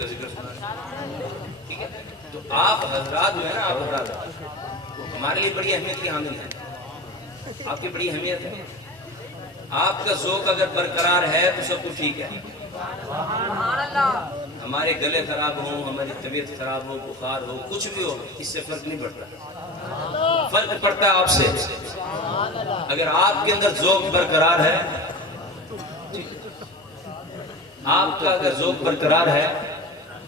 का जिक्र सुना, ठीक है। तो आप हजरात जो है ना, आप हजरात हमारे लिए बड़ी अहमियत की हामिल है, आपकी बड़ी अहमियत है। आपका ज़ौक़ अगर बरकरार है तो सब कुछ ठीक है। हमारे गले खराब हो, हमारी तबीयत खराब हो, बुखार हो, कुछ भी हो, इससे फर्क नहीं पड़ता। फर्क पड़ता है आपसे। अगर आपके अंदर ज़ौक़ बरकरार है, आपका अगर ज़ौक़ बरकरार है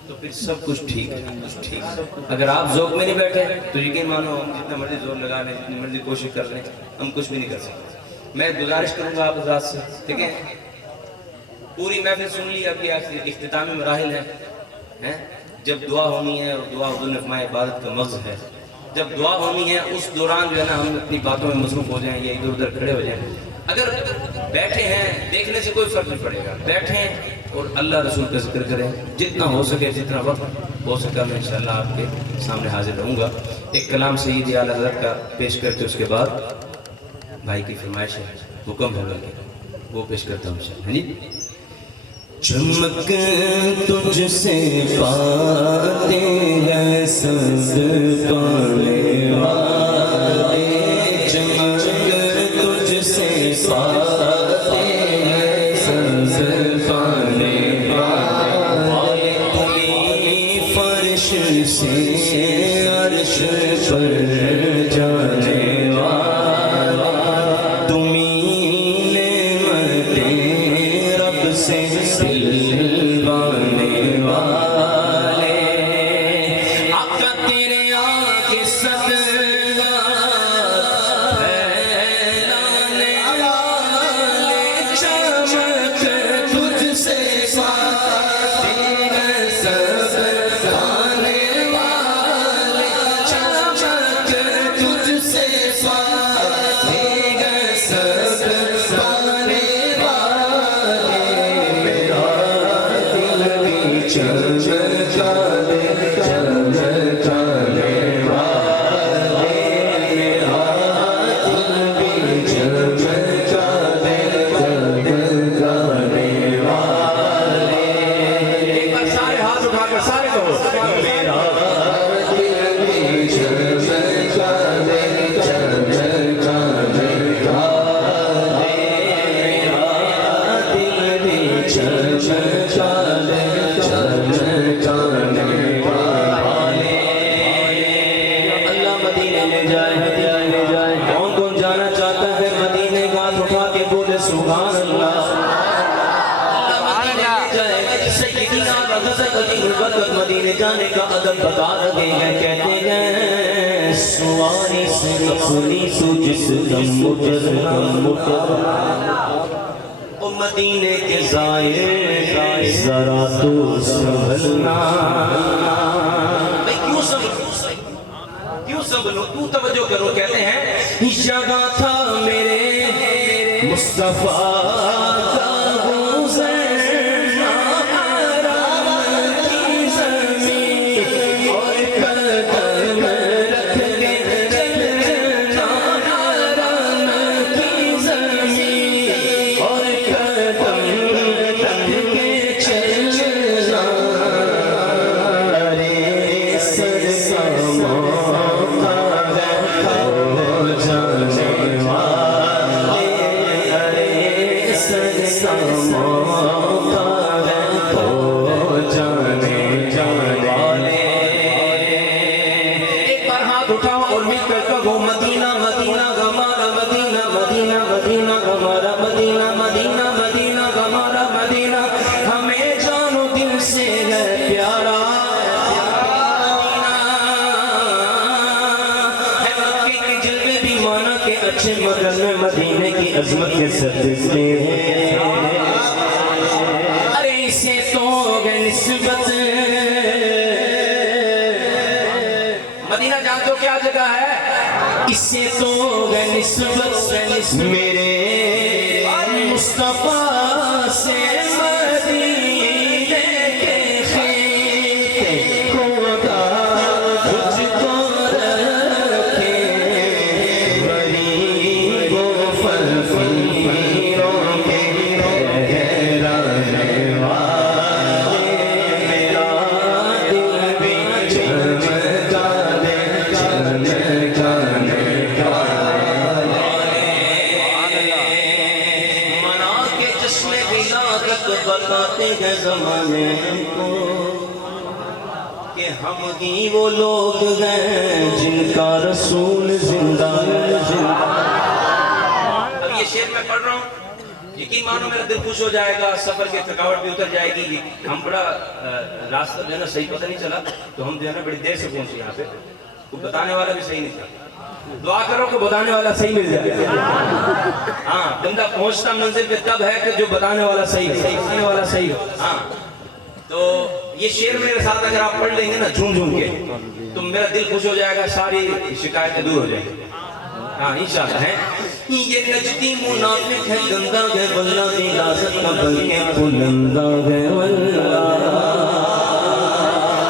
तो फिर सब कुछ ठीक है, कुछ ठीक है। अगर आप ज़ौक़ में नहीं बैठे तो यकीन मानो हम जितना मर्जी जोर लगा लें, जितनी मर्जी कोशिश कर लें, हम कुछ भी नहीं कर सकते। मैं गुजारिश करूंगा आप हज़रात से, ठीक है, पूरी महफिल सुन ली, अभी इख्तितामी मराहिल हैं। जब दुआ होनी है, और दुआ हुज़ूर ने फरमाया इबादत का मग़ज़ है, जब दुआ होनी है उस दौरान जो है ना हम अपनी बातों में मसरूफ़ हो जाएं या इधर उधर खड़े हो जाएं। अगर बैठे हैं, देखने से कोई फर्क नहीं पड़ेगा, बैठे हैं और अल्लाह रसूल का जिक्र करें, जितना हो सके, जितना वक्त हो सका, मैं इंशाअल्लाह आपके सामने हाजिर रहूँगा। एक कलाम सय्यद आला हज़रत का पेश करके उसके बाद भाई की फरमाइश है, हुक्म है, वो पेश करता हूँ इंशाअल्लाह। जी, चमक तुझसे पाते हैं सब पाने वाले, चमक तुझसे पाते हैं सब पाने वाले, तुम्हीं फर्श से अर्श पर जाने वाला, तुम्हीं नेमतें रब से दिलवाने वाले, आका तेरे आगे सदका फैलाने वाले, चमक तुझसे पाते हैं सब पाने वाले, चमक तुझसे पाते हैं सब पाने वाले, मेरा दिल भी चमकाने चमकाने वाले, मेरा दिल भी चमकाने चमकाने वाले। एक बार सारे हाथ उठाकर सारे कहो, मेरा दिल भी चमकाने चमकाने वाले, मेरा दिल भी चमकाने चमकाने वाले। अल्लाह मदीने ले जाए, कौन कौन जाना चाहता है मदीने का, हाथ उठा के बोले सुभान अल्लाह। मदीने जाने का अदब बता रहे हैं, कहते हैं सुवारी से अपनी तुझ दम उतर, ओ मदीने के ज़ाहिर जरा तो संभलना। क्यों सब लोग तू तवज्जो करो, कहते हैं जगह था मेरे मुस्तफा का गुज़रना, हराम की ज़मीं और कदम रख के चलना, हराम की ज़मीं और कदम रख के चलना, अरे सरसा मौका हो जाने वाले, अरे सरसा मौका हो जाने वाले। एक बार हाथ उठाओ और मिलकर कहो मदीना मदीना हमारा मदीना, मदीना मदीना हमारा मदीना, मदीना मदीना हमारा मदीना, हमें जानो दिल से है प्यारा मदीना। है मक्के के जलवे भी माना के अच्छे, मगर में मदीने की अजमत के सदके हैं। अरे इसे तो गए निस्बत, मदीना जानते हो क्या जगह है, इससे तो गए निस्बत मेरे मुस्तफा से मदीने के खीते खुदा तुझको रखे, गरीबों फकीरों के ठहराने वाले, मेरा हम ही वो लोग हैं जिनका रसूल जिंदा जिंदा। अब ये शेर मैं पढ़ रहा हूँ, यकीन मानो मेरा दिल खुश हो जाएगा, सफर की थकावट भी उतर जाएगी। हम बड़ा रास्ता जो है ना सही पता नहीं चला, तो हम जो है ना बड़ी देर से पहुंचे यहाँ पे, वो बताने वाला भी सही नहीं था। दुआ करो कि बताने वाला सही मिल जाए। हाँ, बंदा पहुंचता मंजिल पे तब है कि जो बताने वाला सही हो, बताने वाला सही हो। हाँ, तो ये शेर मेरे साथ अगर आप पढ़ लेंगे ना झूम झूम के, तो मेरा दिल खुश हो जाएगा, सारी शिकायतें दूर हो जाएंगी। हाँ इंशाल्लाह है। ये नजदी मुनाफिक है, गंदा है, वल्लाह की लाज़त का बल्कि बुलंदा है, वल्लाह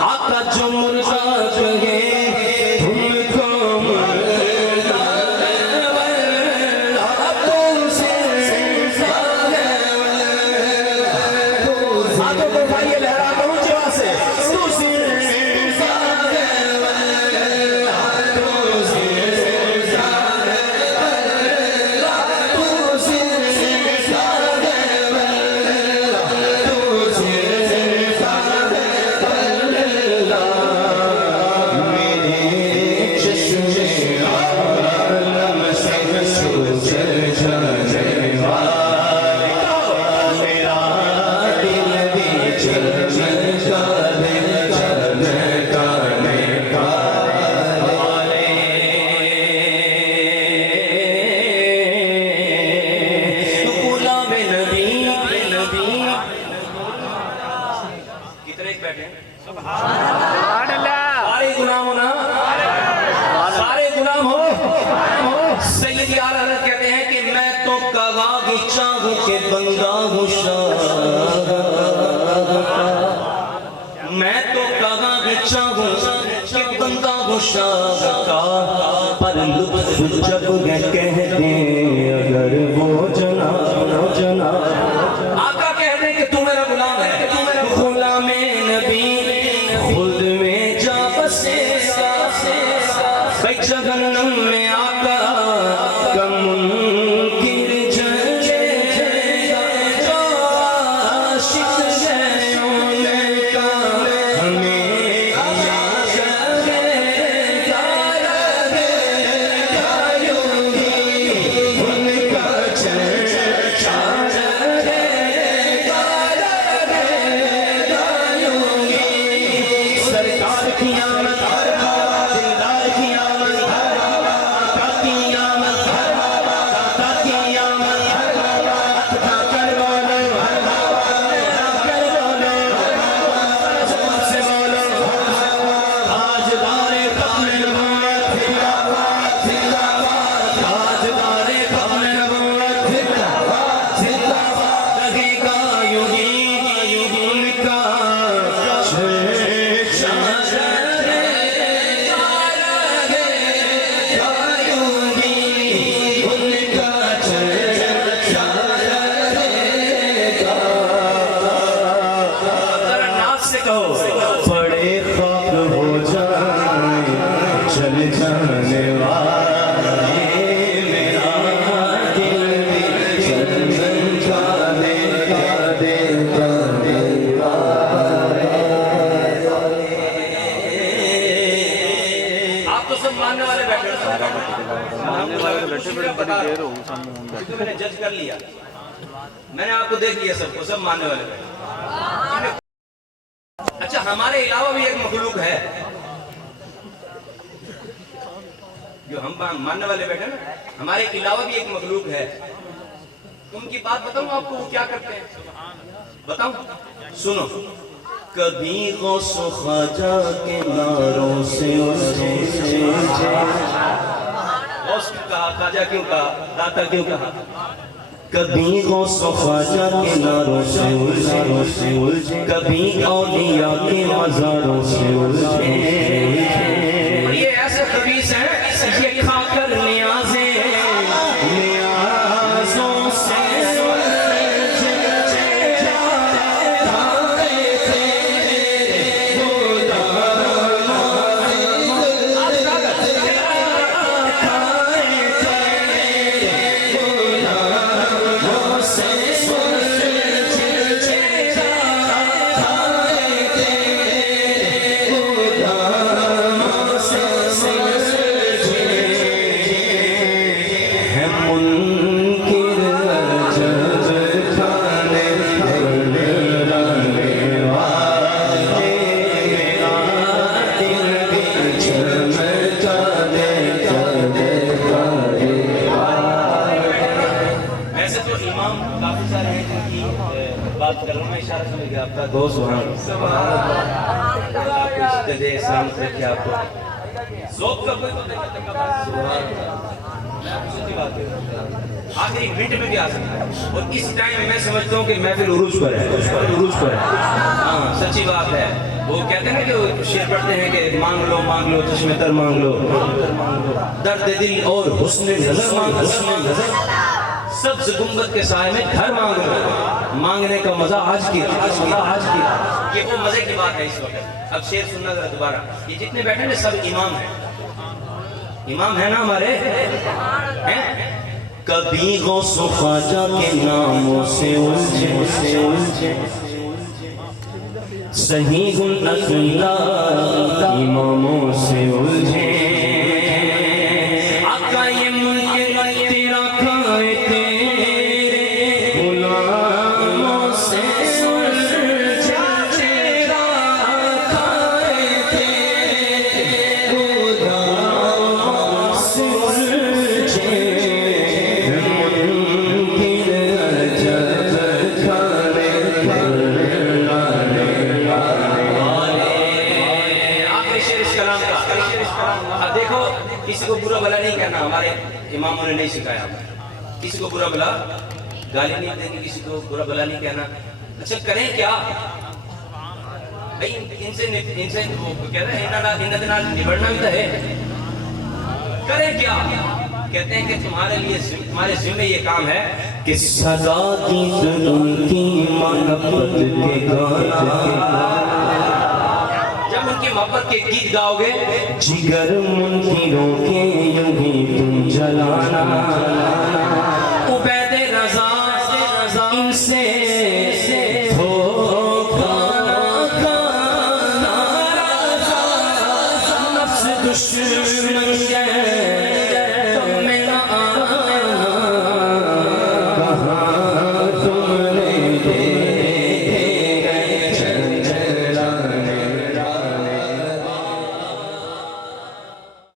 आका जो मुर्दा कहे तुमको मुर्दा है, वल्लाह तुमसे ज़्यादा है, वल्लाह हाथों को उठाइए, लहरा दो ऊंची आवाज़ से, तुमसे ज़्यादा है, वल्लाह तुमसे पर लुत्फ जब कह दे अगर वो जना आका कह दे कि तू मेरा गुलाम है, तू मेरा गुलाम नबी खुद में जा बसे जहन्नम में आका कम मुनकिर मैंने जज कर लिया, मैंने आपको देख लिया, सबको सब मानने वाले बैठे। अच्छा, हमारे अलावा भी एक मखलूक है जो हम मानने वाले बैठे ना, हमारे अलावा भी एक मखलूक है। उनकी बात बताऊं आपको, वो क्या करते हैं बताऊं? सुनो। कभी गौसो ख्वाजा के नारों से कहा, ख्वाजा क्यों कहा, दाता क्यों कहा? कभी गौसो ख्वाजा के नारों से उलझे, कभी औलिया के मज़ारों से उलझे। ये ऐसे खबीस हैं, ये खाकर नियाज़ों से आपका दोस्त वहाँ दे सलामत रखे आपको। ज़ौक़ का कोई तो आखिरी मिनट में भी आ सकता है और इस टाइम मैं समझता हूँ कि महफिल उरूज पर है, उरूज पर है। हाँ सच्ची बात है। वो कहते हैं ना कि वो शेर पढ़ते हैं कि मांग लो चश्मे तर मांग लो, दर्द दिल और हुस्न नजर मांग लो, सब्ज़ गुंबद के साए में घर मांग लो। मांगने का मजा आज की ये वो मजे की बात है इस वक्त। अब शेर सुनना जरा दोबारा। ये जितने बैठे ना सब इमाम है ना हमारे हैं। कभी गौसो ख्वाजा के नामों से उलझे सही गुल अकीदा इमामों से उलझे। आका ये मुल्क तेरा खाए तेरे गुलामों से उलझे, तेरा खाए तेरे गुलामों से उलझे। किसी को बुरा भला नहीं कहना, हमारे इमामों ने नहीं सिखाया। किसी को बुरा भला गाली नहीं देंगे, किसी को बुरा भला नहीं कहना। अच्छा करें क्या भाई, इनसे वो कहते हैं निबड़ना भी तो है। करें क्या? कहते हैं कि तुम्हारे जिम्मे ये काम है कि सदा दी उनकी मोहब्बत के गाना, जब उनकी मोहब्बत के गीत गाओगे, जिगर मुनकिरों के यूं ही तुम जलाना। उबैद रज़ा इनसे धोखा खाना, नफ्स दुश्मन